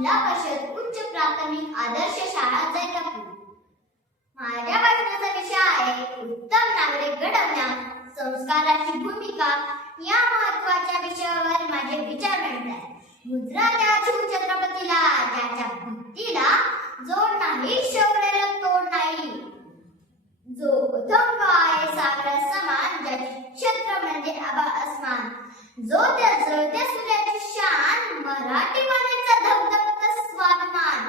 जिल्हा परिषद उच्च प्राथमिक आदर्श शाळा जैतापूर. माझ्या भाषणाचा विषय आहे उत्तम नागरिक घडवण्यात संस्काराची भूमिका. या महत्त्वाच्या विषयावर माझे विचार मांडत आहे. गुजरातच्या शिवछत्रपतीला ज्याच्या भक्तीला जोड नाही, शौर्याला तोड नाही, जो उथंग आहे सागरा समान, ज्याचे छत्र म्हणजे आभा अस्मान, जो त्या जळत्या सूर्याची शान, मराठी मानेचा धबधबता स्वाभिमान,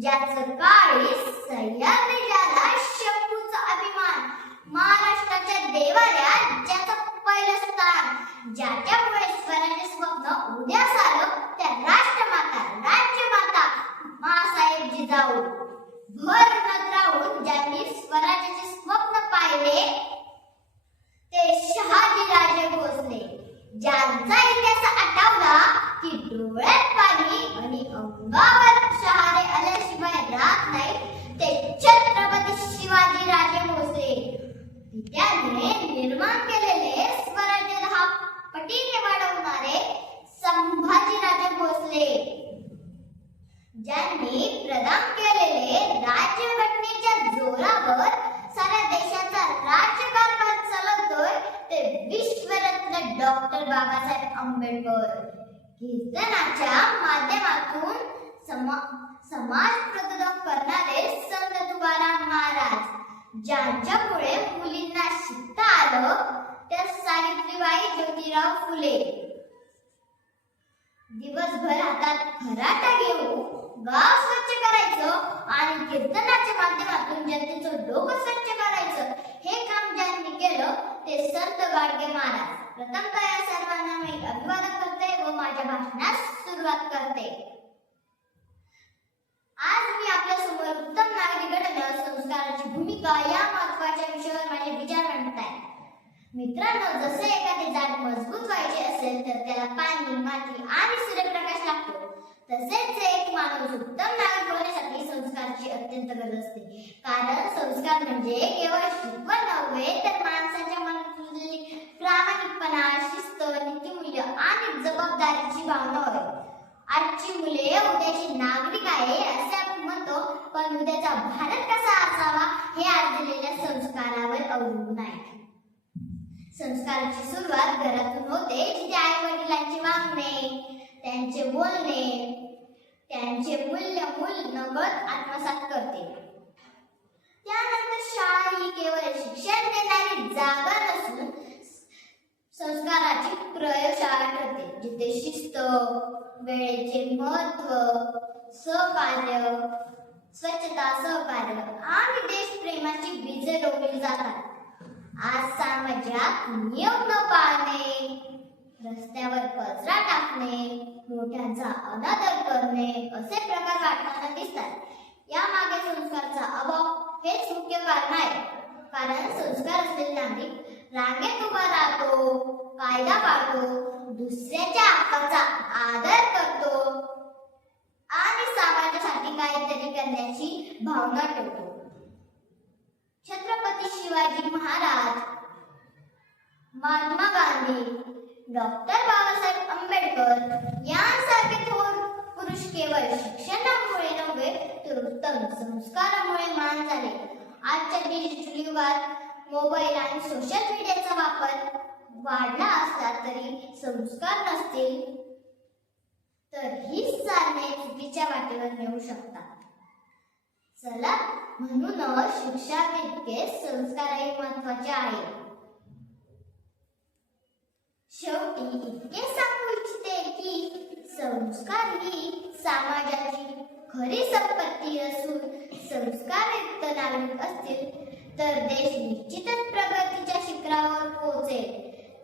ज्याचं काळी सह्याद्री ज्याला शंभूचा अभिमान, महाराष्ट्राच्या देवाऱ्यात ज्याचं पहिलं स्थान, ज्याच्यामुळे स्वराज्य स्वप्न उद्यास आलं, त्या राष्ट्रमाता राज्यमाता मासाहेब जिजाऊ. भर उन्हात राहून ज्यांनी स्वराज्याचे स्वप्न पाहिले ते शहाजीराजे भोसले, ज्यांचा इतिहास आठवला की डोळ्यात पाणी आणि अंगावर शहारे आल्याशिवाय राहत नाही, ते छत्रपती शिवाजीराजे भोसले. त्याने निर्माण केलेले स्वराज्य 10 पटीने वाढवणारे संभाजीराजे भोसले, ज्यांनी प्रदान केलेले राज्यघटनेच्या जोरावर साऱ्या देशाचा राज्यकारभार चालवतोय ते विश्वरत्न डॉक्टर बाबासाहेब आंबेडकर. कीर्तनाच्या माध्यमातून समाज प्रबोधन करणारे संत तुकाराम महाराज, ज्यांच्यामुळे मुलींना शिकता आलं, त्या सावित्रीबाई ज्योतिराव फुले. दिवसभर हातात खराटा घेऊन गाव स्वच्छ करायचं आणि कीर्तनाच्या माध्यमातून जनतेचं डोकं स्वच्छ करायचं, हे काम ज्यांनी केलं ते संत गाडगे महाराज. प्रथमतः या सर्वांना मी अभिवादन करते व माझ्या भाषणास सुरुवात करते. आज मी आपल्या समोर उत्तम नागरिक घडवण्यात संस्काराची भूमिका या महत्त्वाच्या विषयावर माझे विचार मांडत आहे. मित्रांनो, जसे एखादे झाड मजबूत व्हायचे असेल तर त्याला पाणी, माती आणि सूर्यप्रकाश लागतो, तसेच एक माणूस उत्तम नागरिक होण्यासाठी संस्काराची अत्यंत गरज असते. कारण संस्कार म्हणजे केवळ शिकवण नव्हे तर माणसाच्या मनातली प्रामाणिकपणा, शिस्त, नीतिमूल्य आणि जबाबदारीची भावना होय. आजची मुले उद्याची नागरिक आहे असे आपण म्हणतो, पण उद्याचा भारत कसा असावा हे आज दिलेल्या संस्कारावर अवलंबून आहे. संस्काराची सुरुवात घरातून होते, जिथे आई वडिलांचे वागणे, त्यांचे बोलणे, त्यांचे मूल्य नकळत आत्मसात करते. त्यानंतर शाळा ही केवळ शिक्षण देणारी जागा नसून संस्काराची प्रयोगशाळा ठरते, जिथे शिस्त, वेळेचे महत्त्व, सहकार्य, स्वच्छता, सहकार्य आणि देशप्रेमाची बीजे रोवली जातात. आज समाजात नियम न पाळणे, रस्त्यावर कचरा टाकणे, मोठ्यांचा अनादर करणे असे प्रकार वाढताना दिसतात. यामागे संस्काराचा अभाव हेच मुख्य कारण आहे. कारण संस्कार असलेले नागरिक रांगेत उभा राहतो, कायदा पाळतो, दुसऱ्याच्या हक्काचा आदर करतो आणि समाजासाठी काहीतरी करण्याची भावना ठेवतो. छत्रपती शिवाजी महाराज, महात्मा गांधी, डॉक्टर बाबासाहेब आंबेडकर यांसारखे थोर पुरुष केवळ शिक्षणामुळे नव्हे तर उत्तम संस्कारामुळे महान झाले. आजच्या डिजिटल युगात मोबाईल आणि सोशल मीडियाचा वापर वाढला असला तरी संस्कार नसतील तर ही साधने चुकीच्या वाटेवर नेऊ शकतात. चला, म्हणूनच शिक्षा तितके संस्कारही महत्त्वाचे आहे. शेवटी इतके सांगू इच्छिते की संस्कार ही समाजाची खरी संपत्ती असून संस्कारयुक्त नागरिक असतील तर देश निश्चितच प्रगतीच्या शिखरावर पोहोचेल.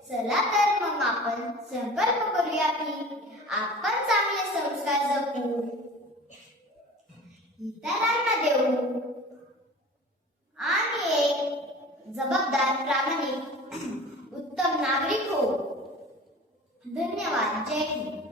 चला तर मग आपण संकल्प करूया की आपण चांगले संस्कार जपू, इतरांना देऊ आणि एक जबाबदार, प्रामाणिक, उत्तम नागरिक हो. धन्यवाद. जय हिंद.